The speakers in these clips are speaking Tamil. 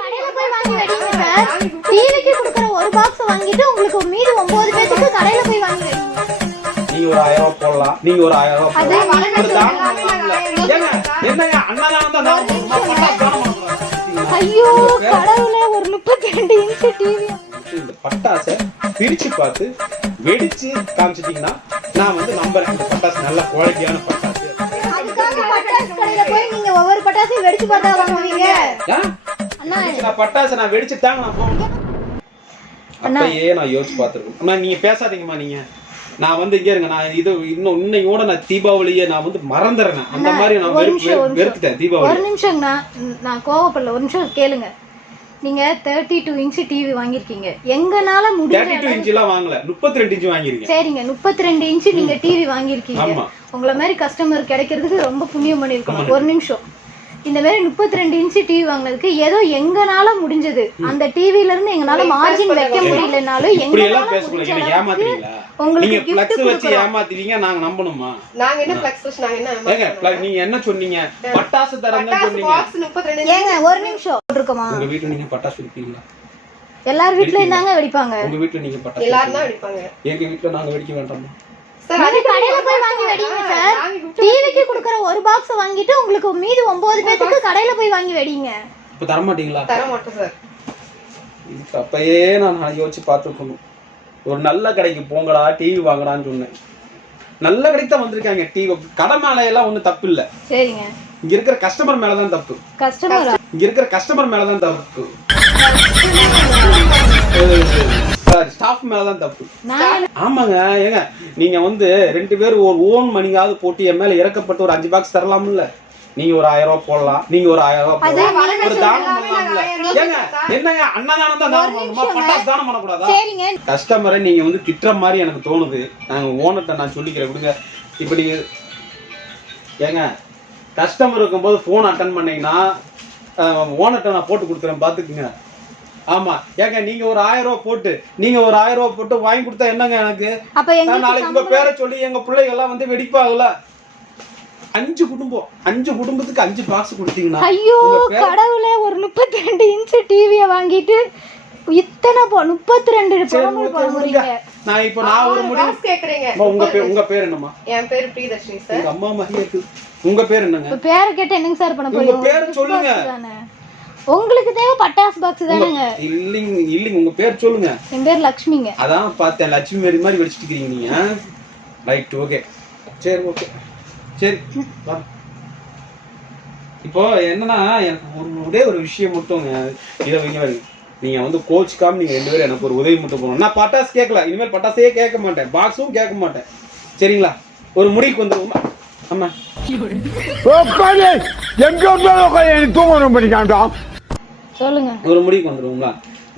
கடையில போய் வாங்கி வெடிங்க சார். டிவிக்கு கொடுக்குற ஒரு பாக்ஸ் வாங்கிட்டு உங்களுக்கு மீதி 9 பேருக்கு கடையில போய் வாங்கி வெடிங்க. நீங்க ஒரு 1000 ரூபாய் போடலாம், நீங்க ஒரு 1000 ரூபாய் போடலாம். என்னங்க அண்ணாதான் தான் ஐயோ கடவுளே, ஒரு 32 இன்ச் டிவி. இந்த பட்டாசை பிரிச்சு பார்த்து வெடிச்சு காமிச்சிட்டீங்கன்னா நான் வந்து நம்புறேன் இந்த பட்டாசு நல்ல குவாலிட்டியான பட்டாசு. அதுக்காக பட்டாசு கடையில போய் நீங்க ஒவ்வொரு பட்டாசையும் வெடிச்சு பார்த்தா வாங்குவீங்க? அண்ணா நான் பட்டாசை நான் வெடிச்சு தாங்க நான் போவேன். அப்பயே நான் யோசிச்சு பார்த்துருக்கேன். அண்ணா நீங்க பேசாதீங்கம்மா. நீங்க நான் வந்து இங்க இருங்க, நான் இது இன்னையோட நான் தீபாவளியை நான் வந்து மறந்துடுறேன். அந்த மாதிரி நான் வெறுத்துட்டேன் தீபாவளி. ஒரு நிமிஷம் நான் கோவப்படல, ஒரு நிமிஷம் கேளுங்க. நீங்க 32 இன்ச் டிவி வாங்கிருக்கீங்க. எங்கனால முடிஞ்ச 32 இன்ச்லாம் வாங்கல, 32 இன்ச் வாங்கிருக்கேன். சரிங்க, 32 இன்ச் நீங்க டிவி வாங்கிருக்கீங்க. உங்கள மாதிரி கஸ்டமர் கிடைக்கிறதுக்கு ரொம்ப புண்ணியம் பண்ணிருக்கணும். ஒரு நிமிஷம், இந்த மாதிரி 32 இன்ச் டிவி வாங்குனதுக்கு ஏதோ எங்கனால முடிஞ்சது. அந்த டிவில இருந்து எங்கனால மார்ஜின் வைக்க முடியலனாலும் எங்கனால பேசுறீங்க. ஏமாத்துறீங்களா? உங்களுக்கு ஃப்ளெக்ஸ் வச்சு ஏமாத்துவீங்க, நாங்க நம்பணுமா? நாங்க என்ன ஃப்ளெக்ஸ் வச்சு நாங்க என்ன ஏங்க நீங்க என்ன சொன்னீங்க? பட்டாசு தரங்க சொன்னீங்க. பாக்ஸ் 32. ஏங்க ஒரு நிமிஷம் இருக்குமா? உங்க வீட்ல நீங்க பட்டாசு வெடிப்பீங்களா? எல்லார் வீட்லயும் தாங்க வெடிப்பாங்க. உங்க வீட்ல நீங்க பட்டாசு எல்லாரும் தான் வெடிப்பாங்க. எங்க வீட்ல நாங்க வெடிக்க வேண்டாமா? சார் அது கடையில போய் வாங்கி வெடிங்க சார். டிவிக்கு கொடுக்குற ஒரு பாக்ஸ் வாங்கிட்டு உங்களுக்கு மீதி 9 பேருக்கு கடையில போய் வாங்கி வெடிங்க. இப்ப தர மாட்டீங்களா? தர மாட்டோம் சார். அப்பயே நான் யோசிச்சு பார்த்துக்கணும். ஒரு நல்ல கடைக்கு போங்கடா டிவி வாங்கடான்னு சொன்னேன். நல்ல கடைக்கு தான் வந்திருக்காங்க. டிவி கடை மேல எல்லாம் ஒன்றும் தப்பு இல்லை. சரிங்க, இங்க இருக்கிற கஸ்டமர் மேலதான் தப்பு. இங்க இருக்கிற கஸ்டமர் மேலதான் தப்பு. ஸ்டாஃப் மேலதான் தப்பு. ஆமாங்க. ஏங்க நீங்க வந்து 2 பேரும் ஒரு ஓன் மணியாவது போட்டு என் மேல இறக்கப்பட்டு ஒரு 5 பாக்ஸ் தரலாம்ல. நீங்க ஒரு 1000 ரூபாய் போடலாம், நீங்க ஒரு 1000 ரூபாய் போடலாம், ஒரு தானம் பண்ணலாம்ல. ஏங்க என்னங்க அன்னதானம் தான் தானம் பண்ணணுமா? பட்டாசு தானம் பண்ணக்கூடாதா? கஸ்டமரை நீங்க வந்து திட்டுற மாதிரி எனக்கு தோணுது. நாங்க ஓனர்ட்ட நான் சொல்லிக்கிறேன் கொடுங்க. இப்ப நீங்க ஏங்க கஸ்டமர் இருக்கும்போது போன் அட்டன் பண்ணீங்கன்னா ஓனர்ட்ட நான் போட்டு கொடுத்துறேன் பாத்துக்குங்க. ஆமா ஏங்க நீங்க ஒரு 1000 ரூபாய் போட்டு வாங்கி கொடுத்தா என்னங்க எனக்கு? நாளைக்கு உங்க பேரை சொல்லி எங்க பிள்ளைங்க எல்லாம் வந்து வெடிப்பாங்கல்ல. 5 குடும்பத்துக்கு 5 பாக்ஸ் கொடுத்தீங்கன்னா ஐயோ கடவுளே, ஒரு 32 இன்ச் டிவியை வாங்கிட்டு இத்தனை 32 படங்கள் போடுறீங்க. நான் இப்போ நான் ஒரு முடிவு கேக்குறீங்க. உங்க பேர் என்னம்மா? என் பேர் பிரியதர்ஷினி சார். எங்க அம்மா மாதிரி இருக்கு. உங்க பேர் என்னங்க? பேரை கேட்டு என்னங்க சார் பண்ண போறீங்க? உங்க பேர் சொல்லுங்க. உங்களுக்கு தேவை பட்டாசு பாக்ஸ் தானங்க? இல்லங்க உங்க பேர் சொல்லுங்க. என் பேர் லட்சுமிங்க. அதான் பார்த்தேன், லட்சுமி மேரி மாதிரி வெடிச்சிட்டு இருக்கீங்க நீங்க. ரைட், ஓகே, சரி, ஓகே, சரி. இப்போ என்னன்னா எனக்கு ஒரு விஷயம் மட்டும் இதை வைங்க. நீங்க வந்து கோச்சுக்காம நீங்க 2 பேரும் எனக்கு ஒரு உதவி மட்டும் பண்ணணும். நான் பட்டாசு கேட்கல, இனிமேல் பட்டாசையே கேட்க மாட்டேன், பாக்ஸும் கேட்க மாட்டேன். சரிங்களா? ஒரு முடிவுக்கு வந்துருவோமா? ஆமா சொல்லுங்க. ஒரு முடிவுக்கு வந்துருவோங்களா?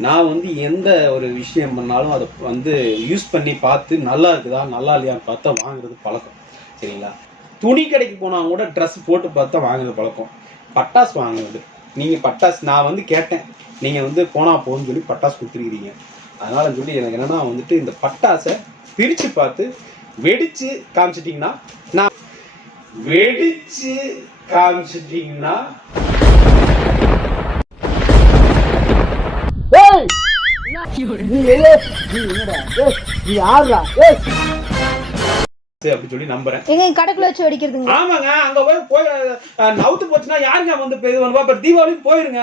நான் வந்து எந்த ஒரு விஷயம் பண்ணாலும் அதை வந்து யூஸ் பண்ணி பார்த்து நல்லா இருக்குதா நல்லா இல்லையான்னு பார்த்தா வாங்குறது பழக்கம். சரிங்களா? துணி கடைக்கு போனால் கூட ட்ரெஸ் போட்டு பார்த்தா வாங்குறது பழக்கம். பட்டாசு வாங்குறது நீங்கள் பட்டாசு நான் வந்து கேட்டேன், நீங்கள் வந்து போனால் போகும்னு சொல்லி பட்டாசு கொடுத்துருக்கிறீங்க. அதனால சொல்லி எனக்கு என்னன்னா வந்துட்டு இந்த பட்டாசை பிரித்து பார்த்து வெடிச்சு காமிச்சிட்டிங்கன்னா அப்படி சொல்லி நம்புறேன். எங்க கடைக்குள்ள வச்சு வெடிக்கிறதுங்க? ஆமாங்க, அங்க போய் நவுத்து போச்சுன்னா யாருங்க வந்து தீபாவளி போயிருங்க.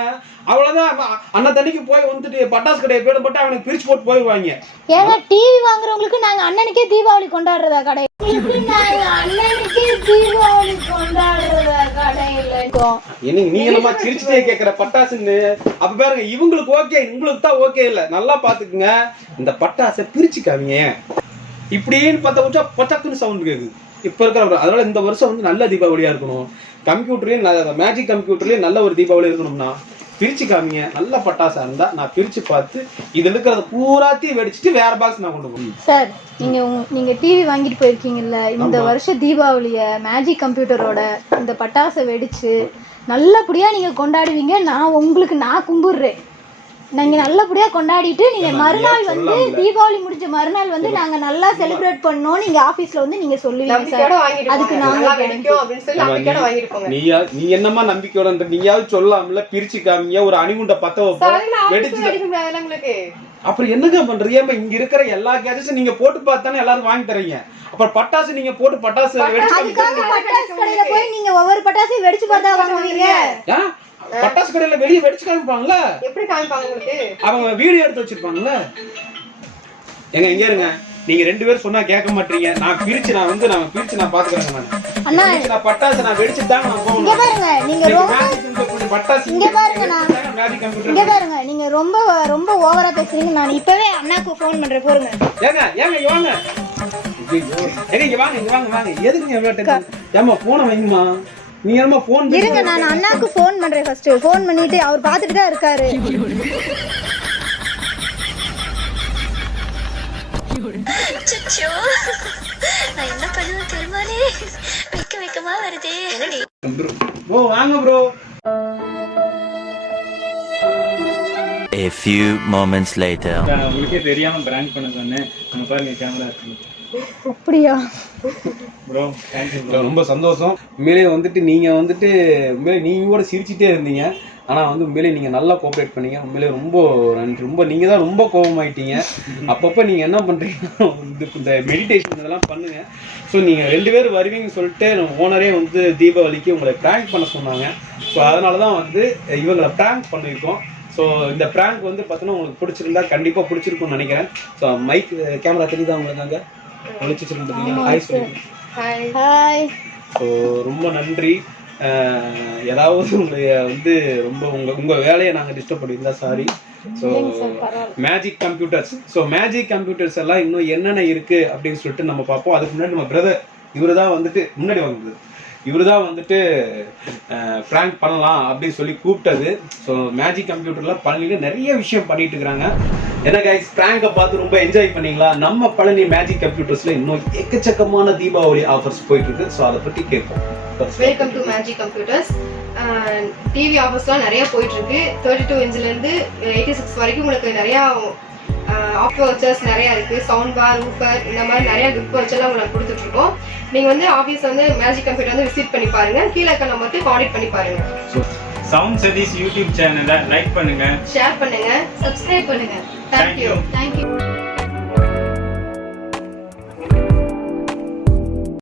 அவ்வளவுதான். அன்னத்தன்னைக்கு போய் வந்துட்டு பட்டாசு கடையை பேடு போட்டு அவனுக்கு பிரிச்சு போட்டு போயிடுவாங்க. ஏங்க டிவி வாங்குறவங்களுக்கு நாங்க அண்ணனுக்கே தீபாவளி கொண்டாடுறதா கடை? அண்ணனுக்கே தீபாவளி கொண்டாடுறதா கடையில இருக்கோம். என்னங்க நீங்க நம்ம சிரிச்சுட்டே கேக்குற பட்டாசுன்னு? அப்ப பாருங்க, இவங்களுக்கு ஓகே, உங்களுக்கு தான் ஓகே இல்ல. நல்லா பாத்துக்குங்க, இந்த பட்டாசை பிரிச்சு காமிங்க. இப்படின்னு பார்த்தா பச்சக்குன்னு சவுண்ட் கேக்குது இப்ப இருக்கிற. அதனால இந்த வருஷம் வந்து நல்ல தீபாவளியா இருக்கணும். கம்ப்யூட்டர்லயும் மேஜிக் கம்ப்யூட்டர்லயும் நல்ல ஒரு தீபாவளி இருக்கணும்னா பிரிச்சு காமிங்க. நல்ல பட்டாசா இருந்தா நான் பிரிச்சு பார்த்து இதுல இருக்கிறத பூராத்தையும் வெடிச்சிட்டு வேற பாக்ஸ் நான் கொண்டு போகணும். சார் நீங்க டிவி வாங்கிட்டு போயிருக்கீங்கல்ல, இந்த வருஷம் தீபாவளிய மேஜிக் கம்ப்யூட்டரோட இந்த பட்டாசை வெடிச்சு நல்லபடியா நீங்க கொண்டாடுவீங்க. நான் உங்களுக்கு கும்பிடுறேன். நீங்க நல்லபடியா கொண்டாடிட்டு நீங்க மறுநாள் வந்து தீபாவளி முடிஞ்ச மறுநாள் வந்து நாங்க நல்லா செலிப்ரேட் பண்ணோம் நீங்க ஆபீஸ்ல வந்து நீங்க சொல்லுவீங்க சார். அதுக்கு நாங்க வெடிக்கும் அப்படின்னு சொல்லி நம்பிக்கையோட வாங்கிட்டு போங்க. நீ என்னமா நம்பிக்கையோட நீயாவது சொல்லாமல பிரிச்சு காமிங்க ஒரு அணிகுண்ட பத்த வைப்போம் வெடிச்சு உங்களுக்கு அப்புறம் என்னங்க பண்றது? ஏமா இங்க இருக்கிற எல்லா கேஜெட்ஸும் நீங்க போட்டு பார்த்தானே எல்லாரும் வாங்கி தரீங்க. அப்புறம் பட்டாசு நீங்க போட்டு பட்டாசு வெடிச்சு அதுக்காக பட்டாசு கடையில போய் நீங்க ஒவ்வொரு பட்டாசையும் வெடிச்சு பார்த்தா வாங்குவீங்க. பட்டாசு கடையில வெளிய வெடிச்சு காமிப்பாங்கல்ல? எப்படி காமிப்பாங்க உங்களுக்கு? அவங்க வீடியோ எடுத்து வச்சிருப்பாங்கல்ல? எங்க எங்க இருங்க நீங்க ரெண்டு பேரும் சொன்னா கேட்க மாட்டீங்க. நான் பிரிச்சு நான் பாத்துக்கறேன் நான். அண்ணா நான் பட்டாசு நான் வெடிச்சு தான் நான் போறேன். இங்க பாருங்க நீங்க ரொம்ப பட்டாசு இங்க பாருங்க இங்க பாருங்க நீங்க ரொம்ப ரொம்ப ஓவரா பேசுறீங்க. நான் இப்பவே அண்ணாக்கு ஃபோன் பண்றேன் போறேங்க. ஏங்க இங்க வாங்க. இங்க வாங்க. எதுக்கு எவ்வளவு டென்ஷன்? ஏமா போன் வைங்கமா. நீங்க என்னமா போன் இருங்க நான் அண்ணாக்கு ஃபோன் பண்றேன் ஃபர்ஸ்ட். ஃபோன் பண்ணிட்டு அவர் பாத்துட்டு தான் இருக்காரு. அச்சச்சோ நான் என்ன பண்ணுவேன் தெரியுமானே வெக்கமா வருதே. ஓ வாங்க bro. A few moments later. உங்களுக்கே தெரியாம பிராங்க் பண்ண சொன்னேன். நம்ம பாருங்க கேமரா இருக்கு. அப்படியா ப்ரோ தேங்க் யூ. ரொம்ப சந்தோஷம். உண்மையிலேயே வந்துட்டு நீங்க வந்துட்டு உண்மையிலே நீங்க கூட சிரிச்சிட்டே இருந்தீங்க. ஆனா வந்து உண்மையிலேயே நீங்க நல்லா கோஆபரேட் பண்ணீங்க. உண்மையிலேயே ரொம்ப நன்றி. ரொம்ப நீங்க தான் ரொம்ப கோபமாயிட்டீங்க. அப்பப்போ நீங்க என்ன பண்றீங்கன்னா இந்த மெடிடேஷன் இதெல்லாம் பண்ணுங்க. ஸோ நீங்க ரெண்டு பேரும் வருவீங்கன்னு சொல்லிட்டு ஓனரே வந்து தீபாவளிக்கு உங்களை பிராங்க் பண்ண சொன்னாங்க. ஸோ அதனால தான் வந்து இவங்களை பிராங்க் பண்ணியிருக்கோம். ஸோ இந்த பிராங்க் வந்து பார்த்தீங்கன்னா உங்களுக்கு பிடிச்சிருந்தா கண்டிப்பாக பிடிச்சிருக்கும்னு நினைக்கிறேன். ஸோ மைக் கேமரா தெரியுதா உங்களுக்கு அங்கே ஒழிச்சிருக்கீங்க? ஹாய் சொல்லுங்க. ஹாய். ஸோ ரொம்ப நன்றி. ஏதாவது உங்களை வந்து ரொம்ப உங்கள் வேலையை நாங்கள் டிஸ்டர்ப் பண்ணியிருந்தா சாரி. ஸோ மேஜிக் கம்ப்யூட்டர்ஸ் எல்லாம் இன்னும் என்னென்ன இருக்குது அப்படின்னு சொல்லிட்டு நம்ம பார்ப்போம். அதுக்கு முன்னாடி நம்ம பிரதர் இவர் தான் வந்துட்டு முன்னாடி வாங்குது. இவர் தான் வந்துட்டு ஃப்ராங்க் பண்ணலாம் அப்படின்னு சொல்லி கூப்பிட்டது. ஸோ மேஜிக் கம்ப்யூட்டரில் பழனியில் நிறைய விஷயம் பண்ணிட்டு இருக்கிறாங்க. என்ன கைஸ் ஃப்ராங்கை பார்த்து ரொம்ப என்ஜாய் பண்ணீங்களா? நம்ம பழனி மேஜிக் கம்ப்யூட்டர்ஸில் இன்னும் எக்கச்சக்கமான தீபாவளி ஆஃபர்ஸ் போயிட்டு இருக்கு. ஸோ அதை பற்றி கேட்போம். Welcome to Magic Computers. TV ஆஃபர்ஸ்லாம் நிறைய போயிட்டு இருக்கு. 32 இன்ச்லேருந்து 86 வரைக்கும் உங்களுக்கு நிறையா ஆஃப் வவுச்சர்ஸ் நிறையா இருக்குது. சவுண்ட் பார், ஊஃபர் இந்த மாதிரி நிறையா கிஃப்ட் வவுச்சர்லாம் உங்களுக்கு கொடுத்துட்ருக்கோம். நீங்கள் வந்து ஆஃபீஸ் வந்து மேஜிக் கம்ப்யூட்டர் வந்து விசிட் பண்ணி பாருங்கள். கீழே இருக்க நம்பருக்கு கான்டாக்ட் பண்ணி பாருங்கள். சவுண்ட் சதீஷ் யூடியூப் சேனலை லைக் பண்ணுங்க, ஷேர் பண்ணுங்கள், சப்ஸ்கிரைப் பண்ணுங்க. தேங்க்யூ. தேங்க்யூ.